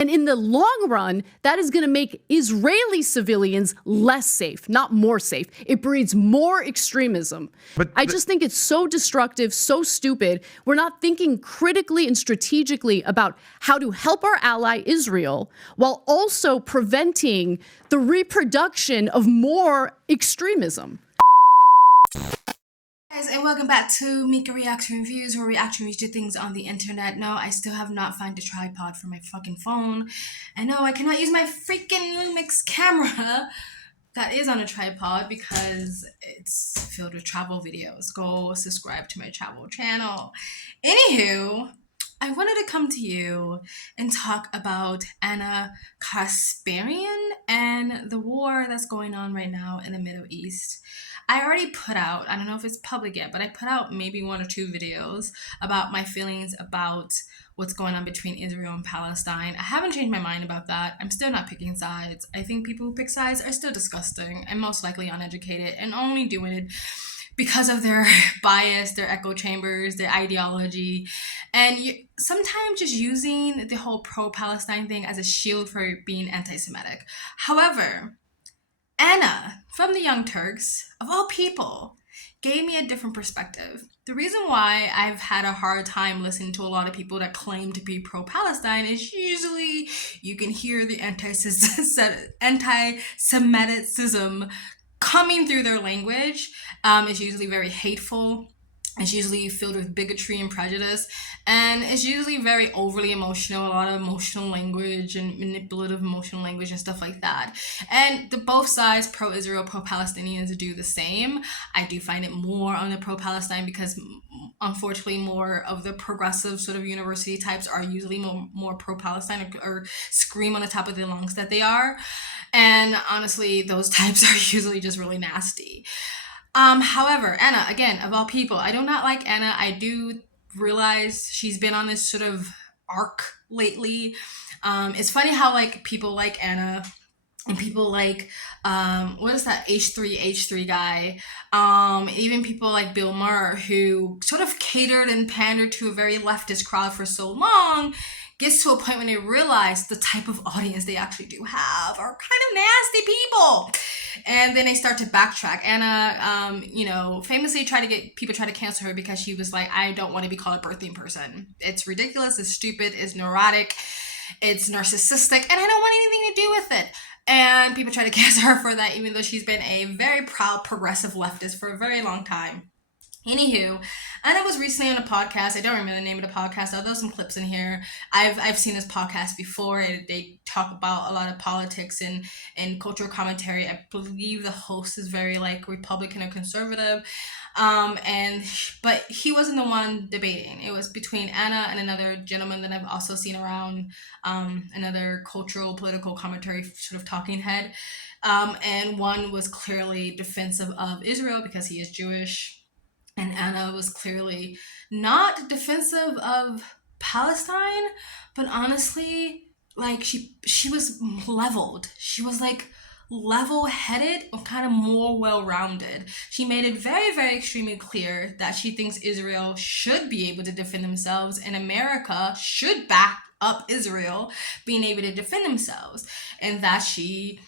And in the long run, that is going to make Israeli civilians less safe, not more safe. It breeds more extremism. I just think it's so destructive, so stupid. We're not thinking critically and strategically about how to help our ally Israel while also preventing the reproduction of more extremism. Guys, and welcome back to Mika Reaction Reviews, where we actually do things on the internet. No, I still have not found a tripod for my fucking phone. And no, I cannot use my freaking Lumix camera that is on a tripod because it's filled with travel videos. Go subscribe to my travel channel. Anywho, I wanted to come to you and talk about Anna Kasparian and the war that's going on right now in the Middle East. I already put out, I don't know if it's public yet, but I put out maybe 1 or 2 videos about my feelings about what's going on between Israel and Palestine. I haven't changed my mind about that. I'm still not picking sides. I think people who pick sides are still disgusting and most likely uneducated and only doing it because of their bias, their echo chambers, their ideology, and sometimes just using the whole pro-Palestine thing as a shield for being anti-Semitic. However, Anna from the Young Turks, of all people, gave me a different perspective. The reason why I've had a hard time listening to a lot of people that claim to be pro-Palestine is usually you can hear the anti-Semitism coming through their language. It's usually very hateful. It's usually filled with bigotry and prejudice, and it's usually very overly emotional, a lot of emotional language and manipulative emotional language and stuff like that. And both sides, pro-Israel, pro-Palestinians, do the same. I do find it more on the pro-Palestine because unfortunately more of the progressive sort of university types are usually more pro-Palestine or scream on the top of their lungs that they are. And honestly, those types are usually just really nasty. However, Anna, again, of all people, I do not like Anna. I do realize she's been on this sort of arc lately. It's funny how like people like Anna and people like what is that H3 guy, even people like Bill Maher, who sort of catered and pandered to a very leftist crowd for so long, gets to a point when they realize the type of audience they actually do have are kind of nasty people. And then they start to backtrack. Anna, famously try to cancel her because she was like, I don't want to be called a birthing person. It's ridiculous, it's stupid, it's neurotic, it's narcissistic, and I don't want anything to do with it. And people try to cancel her for that, even though she's been a very proud progressive leftist for a very long time. Anywho, Anna was recently on a podcast. I don't remember the name of the podcast. I'll throw some clips in here. I've seen this podcast before. They talk about a lot of politics and cultural commentary. I believe the host is very like Republican or conservative. But he wasn't the one debating. It was between Anna and another gentleman that I've also seen around, another cultural political commentary sort of talking head. And one was clearly defensive of Israel because he is Jewish. And Anna was clearly not defensive of Palestine, but honestly, like she was leveled. She was like level-headed or kind of more well-rounded. She made it very, very extremely clear that she thinks Israel should be able to defend themselves and America should back up Israel being able to defend themselves, and that she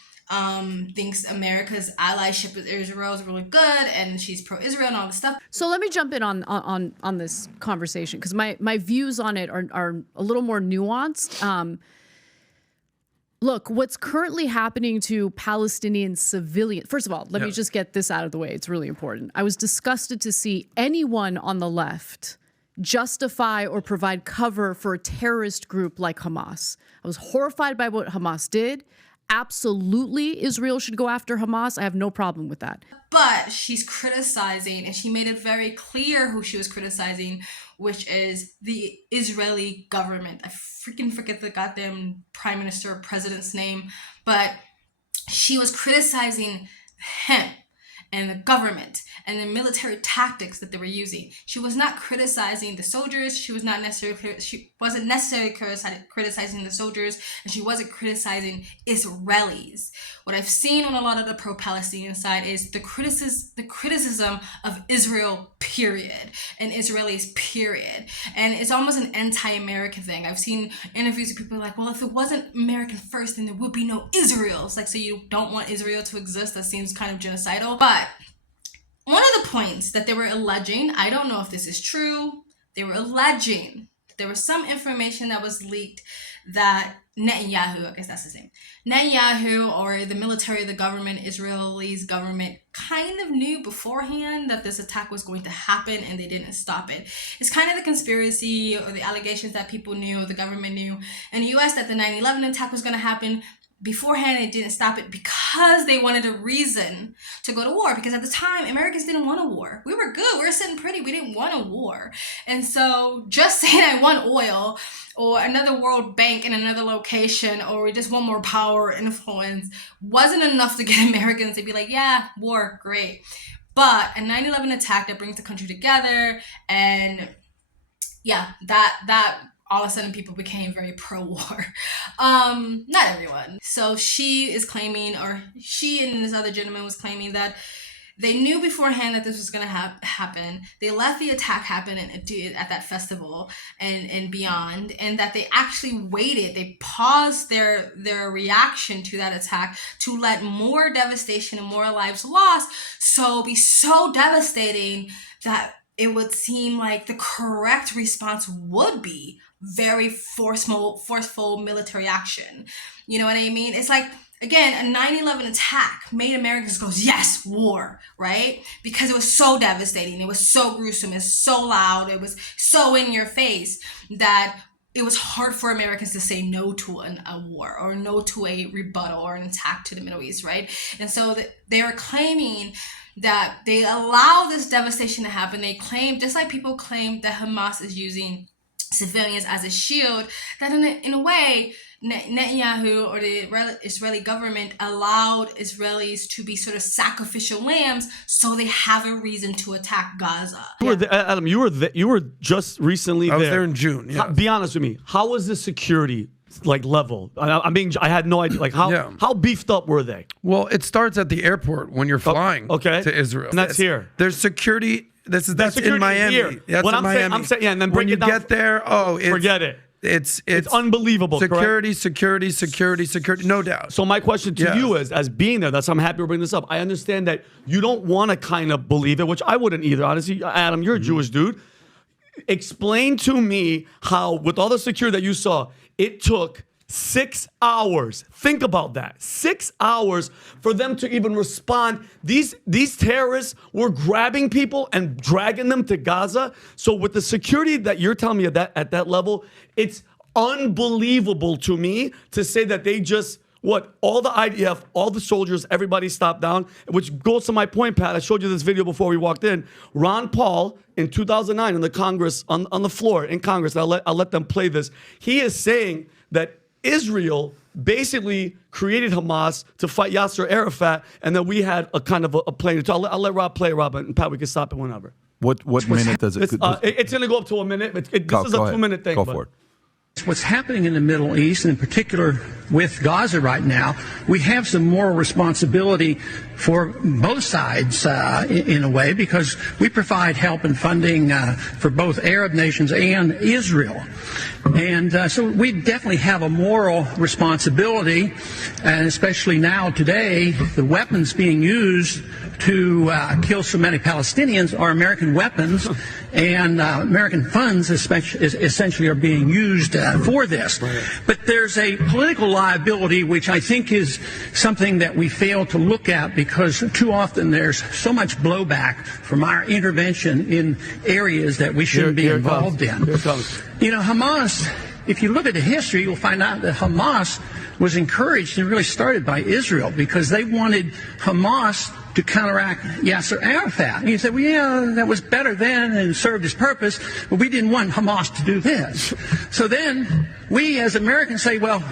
thinks America's allyship with Israel is really good and she's pro-Israel and all this stuff. So let me jump in on this conversation because my views on it are a little more nuanced. Look, what's currently happening to Palestinian civilians. First of all, let me just get this out of the way. It's really important. I was disgusted to see anyone on the left justify or provide cover for a terrorist group like Hamas. I was horrified by what Hamas did. Absolutely, Israel should go after Hamas. I have no problem with that. But she's criticizing, and she made it very clear who she was criticizing, which is the Israeli government. I freaking forget the goddamn prime minister or president's name, but she was criticizing him and the government and the military tactics that they were using. She was not criticizing the soldiers. She wasn't necessarily criticizing the soldiers, and she wasn't criticizing Israelis. What I've seen on a lot of the pro-Palestinian side is the criticism of Israel, period, and Israelis, period. And it's almost an anti-American thing. I've seen interviews with people like, well, if it wasn't American first, then there would be no Israel. It's like, so you don't want Israel to exist? That seems kind of genocidal. But one of the points that they were alleging, I don't know if this is true, they were alleging there was some information that was leaked that Netanyahu, I guess that's his name, Netanyahu, or the military, the government, Israel's government, kind of knew beforehand that this attack was going to happen and they didn't stop it. It's kind of the conspiracy or the allegations that people knew, the government knew in the US that the 9/11 attack was going to happen. Beforehand, they didn't stop it because they wanted a reason to go to war. Because at the time, Americans didn't want a war. We were good. We were sitting pretty. We didn't want a war. And so just saying I want oil or another World Bank in another location, or we just want more power or influence, wasn't enough to get Americans to be like, yeah, war, great. But a 9/11 attack that brings the country together, and yeah, that all of a sudden people became very pro-war. Not everyone. So she is claiming, or she and this other gentleman was claiming that they knew beforehand that this was going to happen. They let the attack happen at that festival and beyond, and that they actually waited. They paused their reaction to that attack to let more devastation and more lives lost be so devastating that it would seem like the correct response would be very forceful military action. You know what I mean? It's like, again, a 9/11 attack made Americans go, yes, war, right? Because it was so devastating. It was so gruesome. It's so loud. It was so in your face that it was hard for Americans to say no to a war, or no to a rebuttal or an attack to the Middle East, right? And so they were claiming that they allow this devastation to happen. They claim, just like people claim that Hamas is using civilians as a shield, that in a way, Netanyahu or the Israeli government allowed Israelis to be sort of sacrificial lambs so they have a reason to attack Gaza. Adam, you were just recently there. I was there in June. Yeah. Be honest with me. How was the security level? I had no idea. How beefed up were they? Well, it starts at the airport when you're flying to Israel. And that's here. There's security. That's security in Miami. Here. That's what in Miami. I'm saying, and then when you get there, forget it. It's unbelievable. Security, correct? security, no doubt. So my question to you is, as being there, I'm happy we're bringing this up. I understand that you don't want to kind of believe it, which I wouldn't either. Honestly, Adam, you're a Jewish dude. Explain to me how, with all the security that you saw, it took 6 hours. Think about that. 6 hours for them to even respond. These terrorists were grabbing people and dragging them to Gaza. So with the security that you're telling me at that level, it's unbelievable to me to say that they just, all the IDF, all the soldiers, everybody stopped down, which goes to my point, Pat. I showed you this video before we walked in. Ron Paul, in 2009 in the Congress, on the floor in Congress, I'll let them play this. He is saying that Israel basically created Hamas to fight Yasser Arafat, and then we had a kind of a plan. So I'll let Rob play, Rob, and Pat, we can stop it whenever. What minute does it? It's going to go up to a minute. This is a 2-minute thing. Go for it. What's happening in the Middle East, and in particular with Gaza right now, we have some moral responsibility for both sides in a way, because we provide help and funding for both Arab nations and Israel. And so we definitely have a moral responsibility, and especially now today, the weapons being used to kill so many Palestinians are American weapons, and American funds essentially are being used for this. Right. But there's a political liability, which I think is something that we fail to look at, because too often there's so much blowback from our intervention in areas that we shouldn't be involved in. You know, Hamas, if you look at the history, you'll find out that Hamas was encouraged and really started by Israel, because they wanted Hamas to counteract Yasser Arafat. And you say, well, yeah, that was better then and served its purpose, but we didn't want Hamas to do this. So then we as Americans say, well,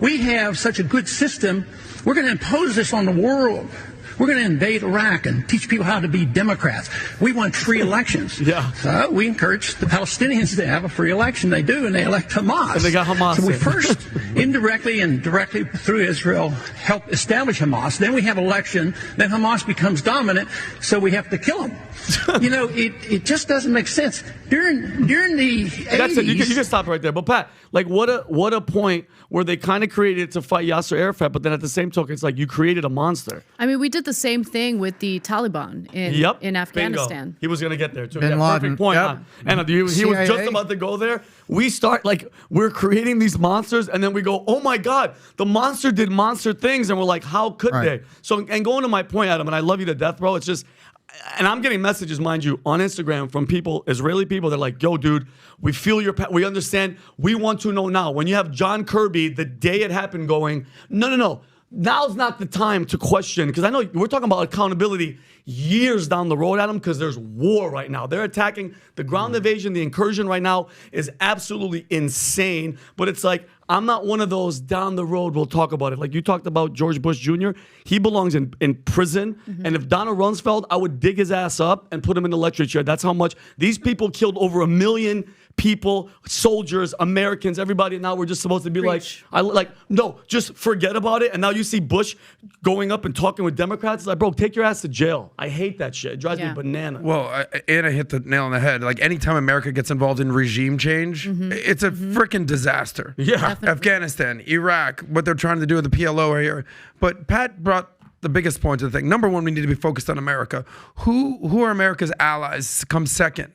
we have such a good system, we're going to impose this on the world. we're going to invade Iraq and teach people how to be Democrats. We want free elections. Yeah. So we encourage the Palestinians to have a free election. They do, and they elect Hamas. And they got Hamas. So we first, indirectly and directly through Israel, help establish Hamas. Then we have election. Then Hamas becomes dominant, so we have to kill them. You know, it just doesn't make sense. During the 80s, that's it. You can stop right there. But Pat, like, what a point where they kind of created it to fight Yasser Arafat, but then at the same token, it's like you created a monster. I mean, we did the same thing with the Taliban in Afghanistan. Bingo. He was going to get there too. Bin Laden. Perfect point. Yep. And he was just about to go there. We start like we're creating these monsters, and then we go, oh my God, the monster did monster things, and we're like, how could they? So, and going to my point, Adam, and I love you to death, bro. It's just. And I'm getting messages, mind you, on Instagram from people, Israeli people. They're like, yo, dude, we feel your pain. We understand. We want to know now. When you have John Kirby, the day it happened, going, no. Now's not the time to question. Because I know we're talking about accountability years down the road, Adam, because there's war right now. They're attacking the ground invasion. The incursion right now is absolutely insane. But it's like, I'm not one of those down the road, we'll talk about it. Like you talked about George Bush Jr., he belongs in prison. And if Donald Rumsfeld, I would dig his ass up and put him in the electric chair. That's how much these people killed over 1 million people, soldiers, Americans, everybody. Now we're just supposed to be no, just forget about it. And now you see Bush going up and talking with Democrats. It's like, bro, take your ass to jail. I hate that shit. It drives me bananas. Well, Anna hit the nail on the head. Like anytime America gets involved in regime change, it's a freaking disaster. Yeah. Definitely. Afghanistan, Iraq, what they're trying to do with the PLO here. But Pat brought the biggest point to the thing. Number one, we need to be focused on America. Who are America's allies come second?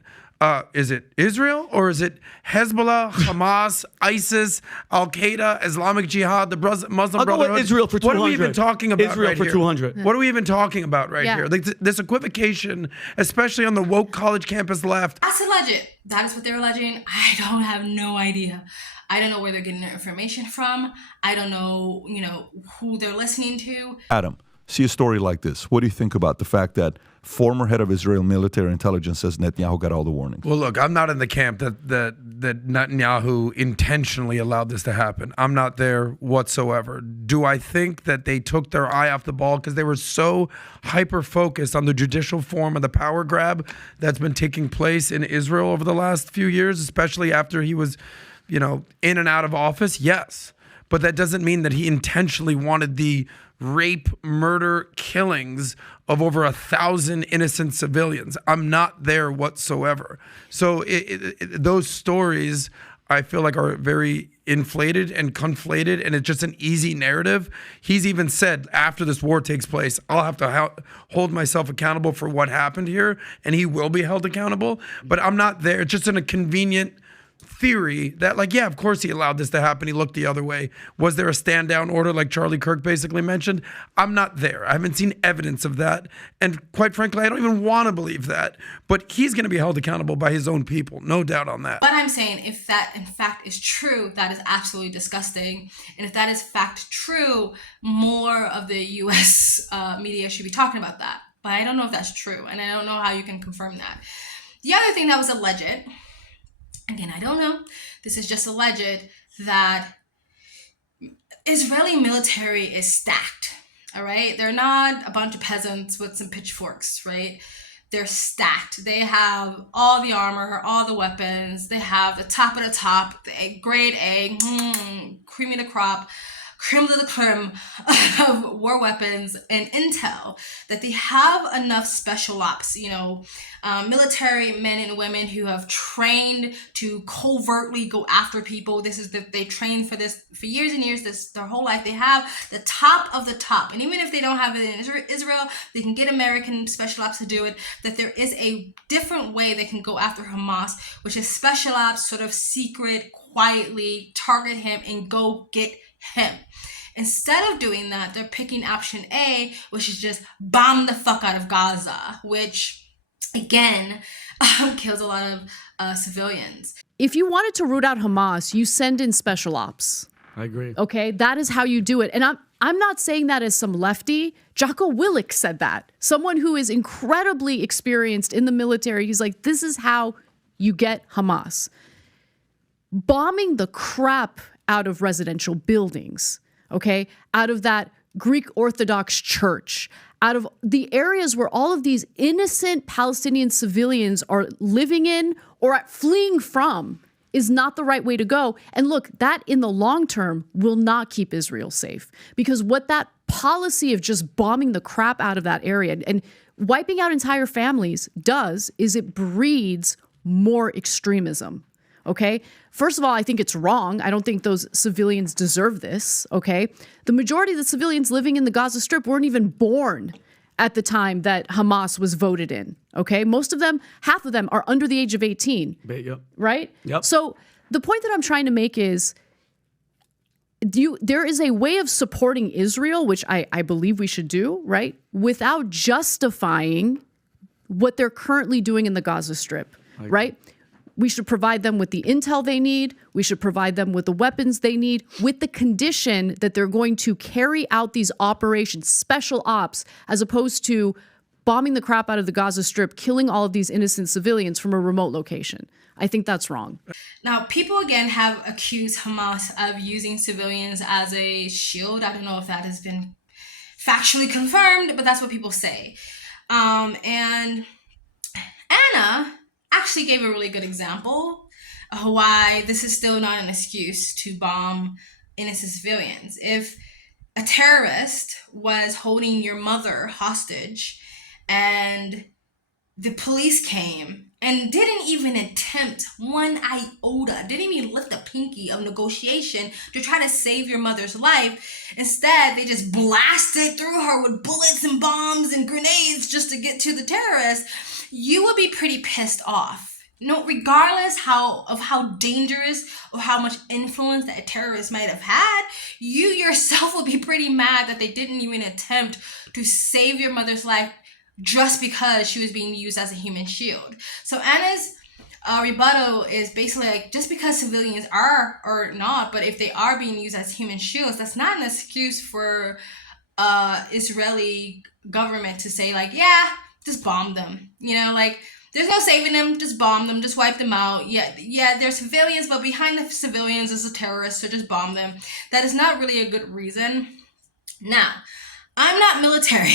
Is it Israel or is it Hezbollah, Hamas, ISIS, Al Qaeda, Islamic Jihad, the Muslim Brotherhood? Israel for 200. What are we even talking about? Israel right for here? 200. What are we even talking about right here? Like this equivocation, especially on the woke college campus left. That's alleged. That is what they're alleging. I don't have no idea. I don't know where they're getting their information from. I don't know, who they're listening to. Adam, see a story like this. What do you think about the fact that former head of Israel military intelligence says Netanyahu got all the warnings? Well, look, I'm not in the camp that Netanyahu intentionally allowed this to happen. I'm not there whatsoever. Do I think that they took their eye off the ball because they were so hyper-focused on the judicial form of the power grab that's been taking place in Israel over the last few years, especially after he was, in and out of office? Yes. But that doesn't mean that he intentionally wanted the rape, murder, killings of over 1,000 innocent civilians. I'm not there whatsoever. So those stories, I feel like, are very inflated and conflated, and it's just an easy narrative. He's even said after this war takes place, I'll have to hold myself accountable for what happened here, and he will be held accountable. But I'm not there. It's just in a convenient theory that, of course he allowed this to happen. He looked the other way. Was there a stand down order like Charlie Kirk basically mentioned? I'm not there. I haven't seen evidence of that. And quite frankly, I don't even want to believe that. But he's going to be held accountable by his own people. No doubt on that. But I'm saying if that in fact is true, that is absolutely disgusting. And if that is fact true, more of the U.S. Media should be talking about that. But I don't know if that's true. And I don't know how you can confirm that. The other thing that was alleged, again, I don't know. This is just alleged that Israeli military is stacked, all right? They're not a bunch of peasants with some pitchforks, right? They're stacked. They have all the armor, all the weapons. They have the top of the top, the grade A, cream of the crop, creme de la creme of war weapons and intel, that they have enough special ops, military men and women who have trained to covertly go after people. They trained for this for years and years, their whole life. They have the top of the top. And even if they don't have it in Israel, they can get American special ops to do it, that there is a different way they can go after Hamas, which is special ops, sort of secret, quietly target him and go get him. Instead of doing that, they're picking option A, which is just bomb the fuck out of Gaza, which again kills a lot of civilians. If you wanted to root out Hamas, you send in special ops. I agree. Okay, that is how you do it. And I'm not saying that as some lefty. Jocko Willink said that. Someone who is incredibly experienced in the military. He's like, this is how you get Hamas. Bombing the crap out of residential buildings, okay, out of that Greek Orthodox Church, out of the areas where all of these innocent Palestinian civilians are living in or fleeing from, is not the right way to go. And look, that in the long term will not keep Israel safe, because what that policy of just bombing the crap out of that area and wiping out entire families does is it breeds more extremism. Okay. First of all, I think it's wrong. I don't think those civilians deserve this. Okay. The majority of the civilians living in the Gaza Strip weren't even born at the time that Hamas was voted in. Okay. Most of them, half of them are under the age of 18. Yep. Right? Yep. So the point that I'm trying to make is there is a way of supporting Israel, which I believe we should do, right? Without justifying what they're currently doing in the Gaza Strip, right? We should provide them with the intel they need. We should provide them with the weapons they need, with the condition that they're going to carry out these operations, special ops, as opposed to bombing the crap out of the Gaza Strip, killing all of these innocent civilians from a remote location. I think that's wrong. Now, people again have accused Hamas of using civilians as a shield. I don't know if that has been factually confirmed, but that's what people say. And Anna actually gave a really good example of why this is still not an excuse to bomb innocent civilians. If a terrorist was holding your mother hostage and the police came and didn't even attempt one iota, didn't even lift a pinky of negotiation to try to save your mother's life. Instead, they just blasted through her with bullets and bombs and grenades just to get to the terrorist. You would be pretty pissed off. No, regardless of how dangerous or how much influence that a terrorist might have had, you yourself will be pretty mad that they didn't even attempt to save your mother's life just because she was being used as a human shield. So Anna's rebuttal is basically like, just because civilians are or not, but if they are being used as human shields, that's not an excuse for Israeli government to say like, yeah, just bomb them. You know, like, there's no saving them, just bomb them, just wipe them out. Yeah, they're civilians, but behind the civilians is a terrorist, so just bomb them. That is not really a good reason. Now, I'm not military.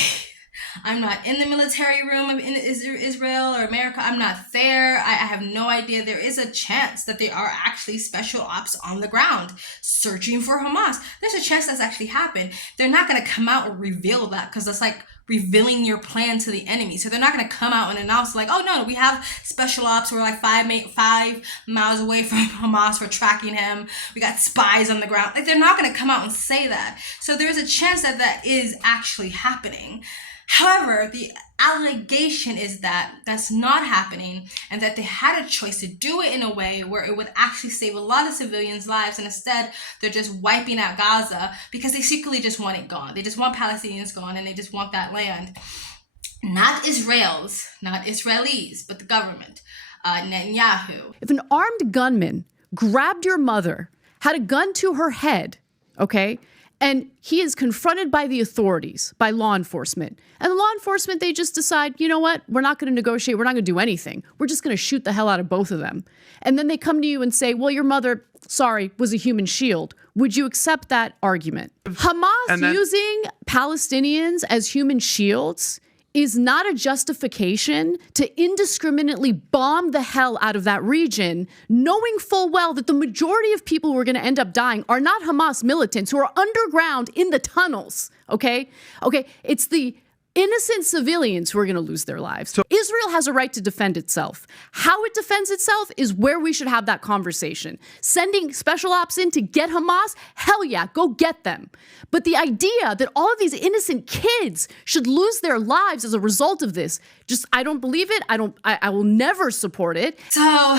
I'm not in the military room of Israel or America. I'm not there. I have no idea. There is a chance that there are actually special ops on the ground searching for Hamas. There's a chance that's actually happened. They're not going to come out and reveal that because that's like revealing your plan to the enemy. So they're not going to come out and announce like, oh no, we have special ops. We're like 5 miles away from Hamas. We're tracking him. We got spies on the ground. Like, they're not going to come out and say that. So there is a chance that that is actually happening. However, the allegation is that that's not happening and that they had a choice to do it in a way where it would actually save a lot of civilians' lives, and instead they're just wiping out Gaza because they secretly just want it gone. They just want Palestinians gone and they just want that land. Not Israelis, but the government, Netanyahu. If an armed gunman grabbed your mother, had a gun to her head, okay, and he is confronted by the authorities, by law enforcement. And the law enforcement, they just decide, you know what? We're not going to negotiate. We're not going to do anything. We're just going to shoot the hell out of both of them. And then they come to you and say, well, your mother, sorry, was a human shield. Would you accept that argument? Hamas using Palestinians as human shields is not a justification to indiscriminately bomb the hell out of that region, knowing full well that the majority of people who are going to end up dying are not Hamas militants who are underground in the tunnels, okay? Okay, it's the innocent civilians who are going to lose their lives. So Israel has a right to defend itself. How it defends itself is where we should have that conversation. Sending special ops in to get Hamas, hell yeah, go get them. But the idea that all of these innocent kids should lose their lives as a result of this, just, I don't believe it. I will never support it. So,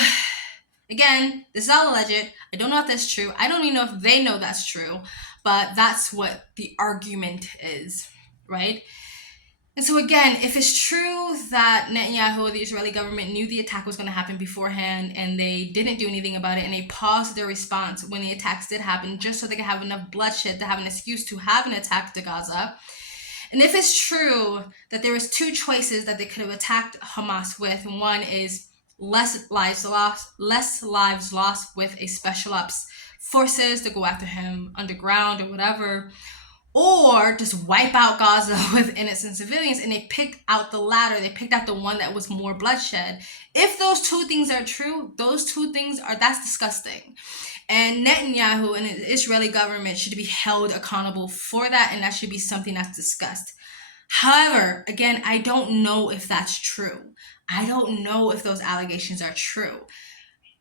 again, this is all alleged. I don't know if that's true. I don't even know if they know that's true, but that's what the argument is, right? And so again, if it's true that Netanyahu, the Israeli government, knew the attack was going to happen beforehand and they didn't do anything about it and they paused their response when the attacks did happen just so they could have enough bloodshed to have an excuse to have an attack to Gaza, and if it's true that there was two choices that they could have attacked Hamas with, one is less lives lost with a special ops forces to go after him underground or whatever, or just wipe out Gaza with innocent civilians, and they picked out the latter. They picked out the one that was more bloodshed. If those two things are true, that's disgusting. And Netanyahu and the Israeli government should be held accountable for that, and that should be something that's discussed. However, again, I don't know if that's true. I don't know if those allegations are true.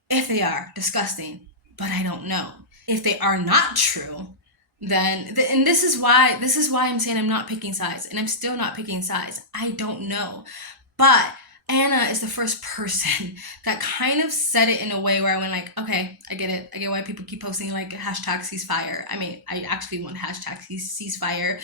If they are, disgusting, but I don't know. If they are not true, then and this is why I'm saying I'm not picking sides, and I'm still not picking sides. I don't know. But Anna is the first person that kind of said it in a way where I went like, okay, I get it. I get why people keep posting like hashtag ceasefire. I mean, I actually want hashtag ceasefire,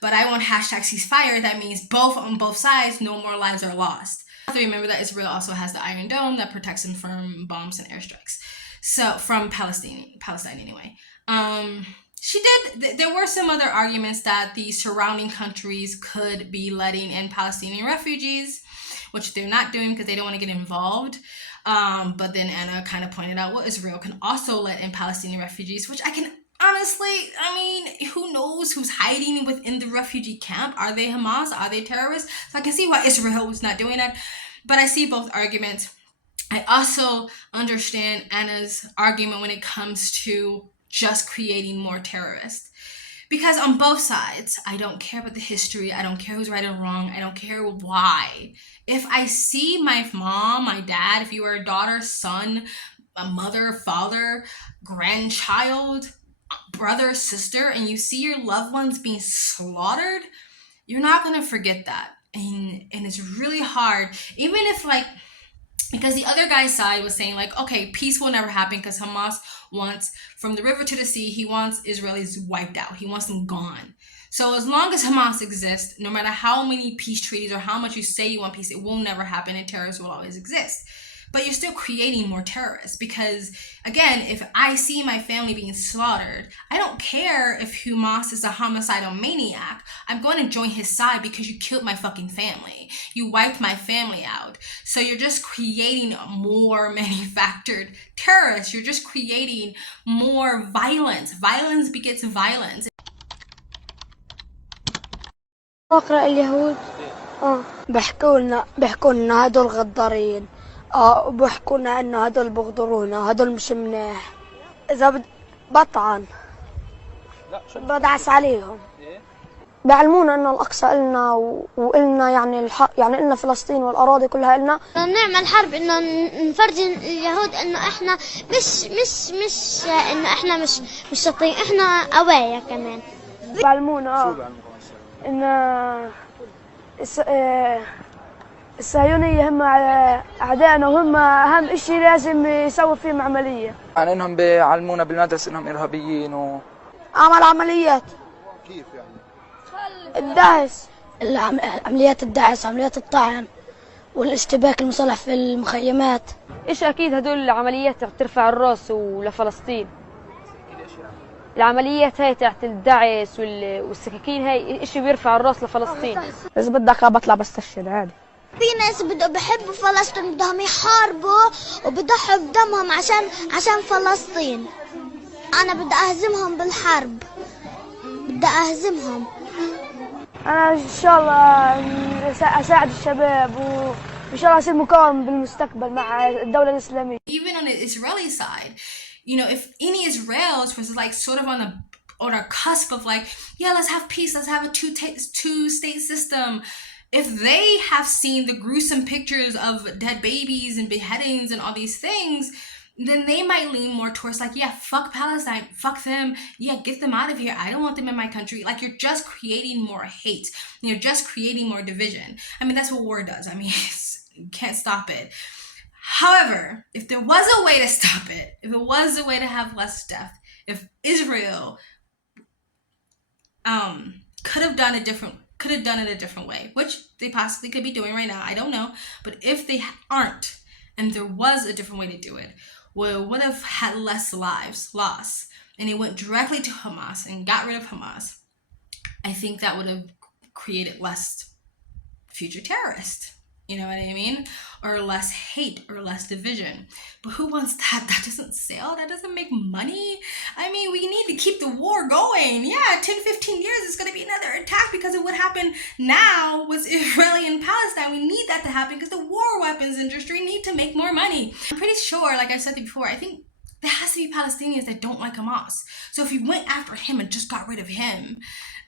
but I want hashtag ceasefire. That means on both sides, no more lives are lost. You have to remember that Israel also has the Iron Dome that protects them from bombs and airstrikes. So from Palestine anyway. There were some other arguments that the surrounding countries could be letting in Palestinian refugees, which they're not doing because they don't want to get involved. But then Anna kind of pointed out, well, Israel can also let in Palestinian refugees, which I can honestly, I mean, who knows who's hiding within the refugee camp? Are they Hamas? Are they terrorists? So I can see why Israel was not doing that. But I see both arguments. I also understand Anna's argument when it comes to just creating more terrorists. Because on both sides, I don't care about the history. I don't care who's right or wrong. I don't care why. If I see my mom, my dad, if you are a daughter, son, a mother, father, grandchild, brother, sister, and you see your loved ones being slaughtered, you're not going to forget that. And it's really hard. Even if because the other guy's side was saying like, okay, peace will never happen because Hamas wants, from the river to the sea, he wants Israelis wiped out. He wants them gone. So as long as Hamas exists, no matter how many peace treaties or how much you say you want peace, it will never happen and terrorists will always exist. But you're still creating more terrorists because, again, if I see my family being slaughtered, I don't care if Hamas is a homicidal maniac. I'm going to join his side because you killed my fucking family. You wiped my family out. So you're just creating more manufactured terrorists. You're just creating more violence. Violence begets violence. واقرأ اليهود بيحكوا لنا هدول غدارين وبيحكوا لنا انه هدول بغدرونا هدول مش منيح اذا بطعن بدعس عليهم بيعلمونا انه الاقصى النا والنا يعني الحق يعني النا فلسطين والاراضي كلها النا نعمل حرب انه نفرجي اليهود انه احنا مش انه احنا مش شاطرين احنا قوايا كمان بيعلمونا ان الصهيونية هم أعدائنا وهم أهم إشي لازم يسوي فيهم عملية. يعني إنهم بيعلمونا بالمدرسة إنهم إرهابيين عمل عمليات. كيف يعني؟ الدعس. عمليات الدعس، عمليات الطعن والاشتباك المسلح في المخيمات. إيش أكيد هدول العمليات ترفع الراس ولفلسطين. العمليات هاي تاعت الدعس والسكاكين هاي إشي بيرفع الراس لفلسطين. إذا بدك بطلع بستشهد عادي. في ناس بحبوا فلسطين بدهم يحاربوا وبضحوا بدمهم عشان فلسطين. أنا بدي أهزمهم بالحرب. بدي أهزمهم. أنا إن شاء الله أساعد الشباب وإن شاء الله أصير مقاوم بالمستقبل مع الدولة الإسلامية. Even on the Israeli side, you know, if any Israelis was like sort of on a cusp of like, yeah, let's have peace, let's have a two-state system. If they have seen the gruesome pictures of dead babies and beheadings and all these things, then they might lean more towards like, yeah, fuck Palestine, fuck them, yeah, get them out of here. I don't want them in my country. Like, you're just creating more hate. You're just creating more division. I mean, that's what war does. I mean, you can't stop it. However, if there was a way to stop it, if it was a way to have less death, if Israel could have done it a different way, which they possibly could be doing right now, I don't know. But if they aren't, and there was a different way to do it, where it would have had less lives lost, and it went directly to Hamas and got rid of Hamas, I think that would have created less future terrorists. You know what I mean? Or less hate or less division. But who wants that? That doesn't sell. That doesn't make money. I mean, we need to keep the war going. Yeah, 10, 15 years is going to be another attack because of what happened now with Israel and Palestine. We need that to happen because the war weapons industry need to make more money. I'm pretty sure, like I said before, I think there has to be Palestinians that don't like Hamas. So if you went after him and just got rid of him,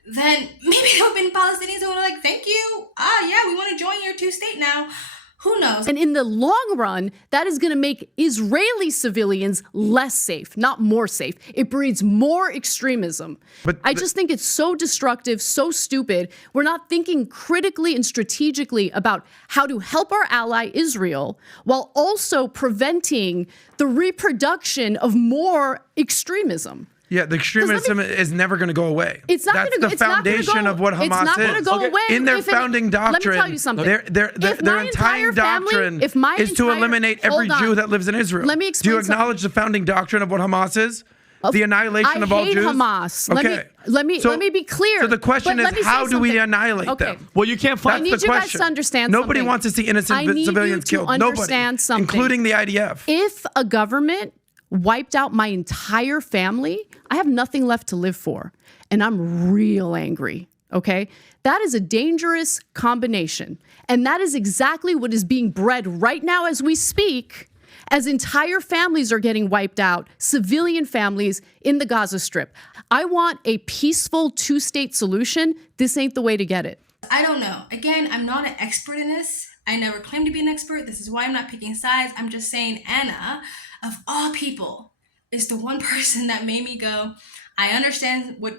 then maybe there would have been Palestinians who were like, thank you. Yeah, we want to join your two-state now. Who knows? And in the long run, that is going to make Israeli civilians less safe, not more safe. It breeds more extremism. But I just think it's so destructive, so stupid. We're not thinking critically and strategically about how to help our ally Israel while also preventing the reproduction of more extremism. Yeah, the extremism is never going to go away. It's not That's going to go. the foundation of what Hamas is. It's not going to go away. In their founding doctrine, let me tell you something. Their entire doctrine is to eliminate every Jew that lives in Israel. Let me explain. Do you acknowledge the founding doctrine of what Hamas is? The annihilation of all Jews? I hate Hamas. Okay. Let me be clear. So the question is, how do we annihilate them? Well, you can't find. I need you guys to understand Nobody something. wants to see innocent civilians killed. Understand Nobody, including the IDF. If a government wiped out my entire family, I have nothing left to live for. And I'm real angry, okay? That is a dangerous combination. And that is exactly what is being bred right now as we speak, as entire families are getting wiped out, civilian families in the Gaza Strip. I want a peaceful two-state solution. This ain't the way to get it. I don't know. Again, I'm not an expert in this. I never claimed to be an expert. This is why I'm not picking sides. I'm just saying Anna, of all people, is the one person that made me go, I understand what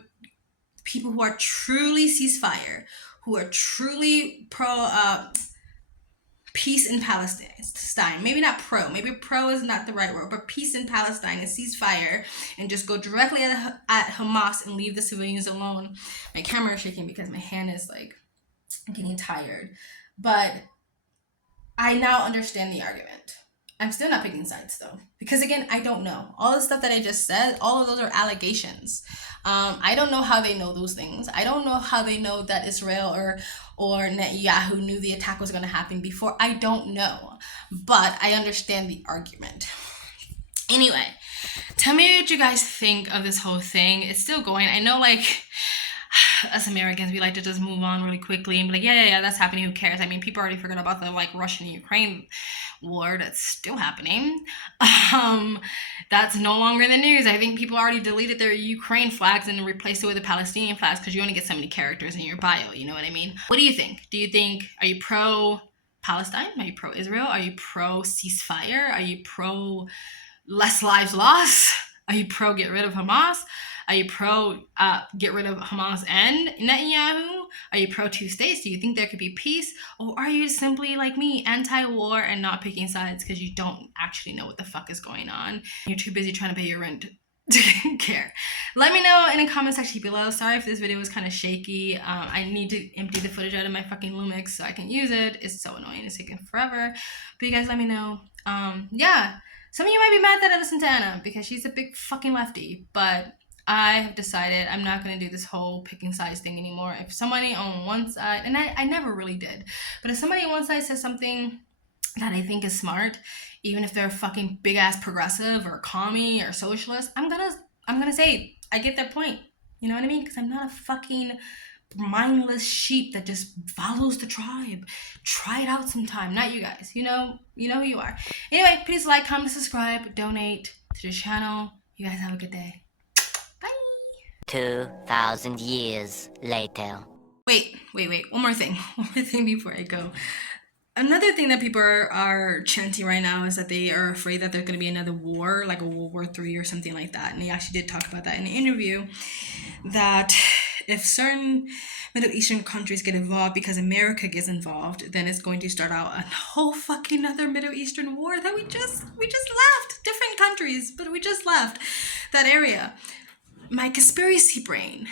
people who are truly ceasefire, who are truly pro peace in Palestine. Maybe not pro. Maybe pro is not the right word, but peace in Palestine and ceasefire and just go directly at Hamas and leave the civilians alone. My camera is shaking because my hand is like getting tired. But I now understand the argument. I'm still not picking sides though, because again, I don't know. All the stuff that I just said, all of those are allegations. I don't know how they know those things. I don't know how they know that Israel or Netanyahu knew the attack was going to happen before. I don't know, but I understand the argument. Anyway, tell me what you guys think of this whole thing. It's still going. I know, like, us Americans, we like to just move on really quickly and be like, yeah, that's happening. Who cares? I mean, people already forgot about the like Russian and Ukraine war that's still happening. That's no longer in the news. I think people already deleted their Ukraine flags and replaced it with the Palestinian flags because you only get so many characters in your bio. You know what I mean? What do you think? Are you pro Palestine? Are you pro Israel? Are you pro ceasefire? Are you pro less lives lost? Are you pro get rid of Hamas? Are you pro get rid of Hamas and Netanyahu? Are you pro two states? Do you think there could be peace? Or are you simply like me, anti-war and not picking sides because you don't actually know what the fuck is going on? You're too busy trying to pay your rent to care. Let me know in the comment section below. Sorry if this video was kind of shaky. I need to empty the footage out of my fucking Lumix so I can use it. It's so annoying. It's taking forever. But you guys let me know. Yeah. Some of you might be mad that I listened to Anna because she's a big fucking lefty. But I have decided I'm not going to do this whole picking sides thing anymore. If somebody on one side, and I never really did, but if somebody on one side says something that I think is smart, even if they're a fucking big ass progressive or commie or socialist, I'm gonna say I get their point. You know what I mean? Because I'm not a fucking mindless sheep that just follows the tribe. Try it out sometime. Not you guys. You know who you are. Anyway, please like, comment, subscribe, donate to the channel. You guys have a good day. 2,000 years later. Wait. One more thing before I go. Another thing that people are chanting right now is that they are afraid that there's going to be another war, like a World War III or something like that. And they actually did talk about that in an interview, that if certain Middle Eastern countries get involved because America gets involved, then it's going to start out a whole fucking other Middle Eastern war that we just left. Different countries, but we just left that area. My conspiracy brain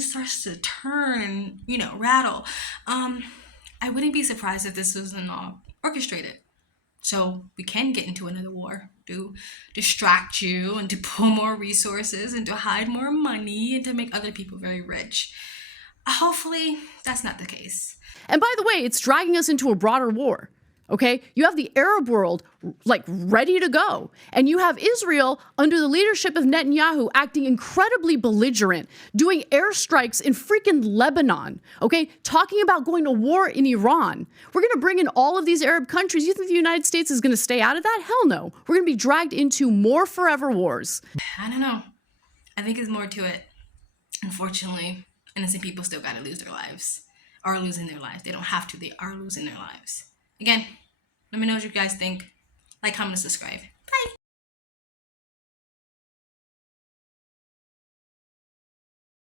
starts to turn and, rattle. I wouldn't be surprised if this wasn't all orchestrated. So we can get into another war to distract you and to pull more resources and to hide more money and to make other people very rich. Hopefully, that's not the case. And by the way, it's dragging us into a broader war. Okay, you have the Arab world like ready to go, and you have Israel under the leadership of Netanyahu acting incredibly belligerent, doing airstrikes in freaking Lebanon. Okay, talking about going to war in Iran. We're going to bring in all of these Arab countries. You think the United States is going to stay out of that? Hell no. We're going to be dragged into more forever wars. I don't know. I think there's more to it. Unfortunately, innocent people still got to lose their lives. Are losing their lives. They don't have to. They are losing their lives. Again, let me know what you guys think. Like, comment, and subscribe.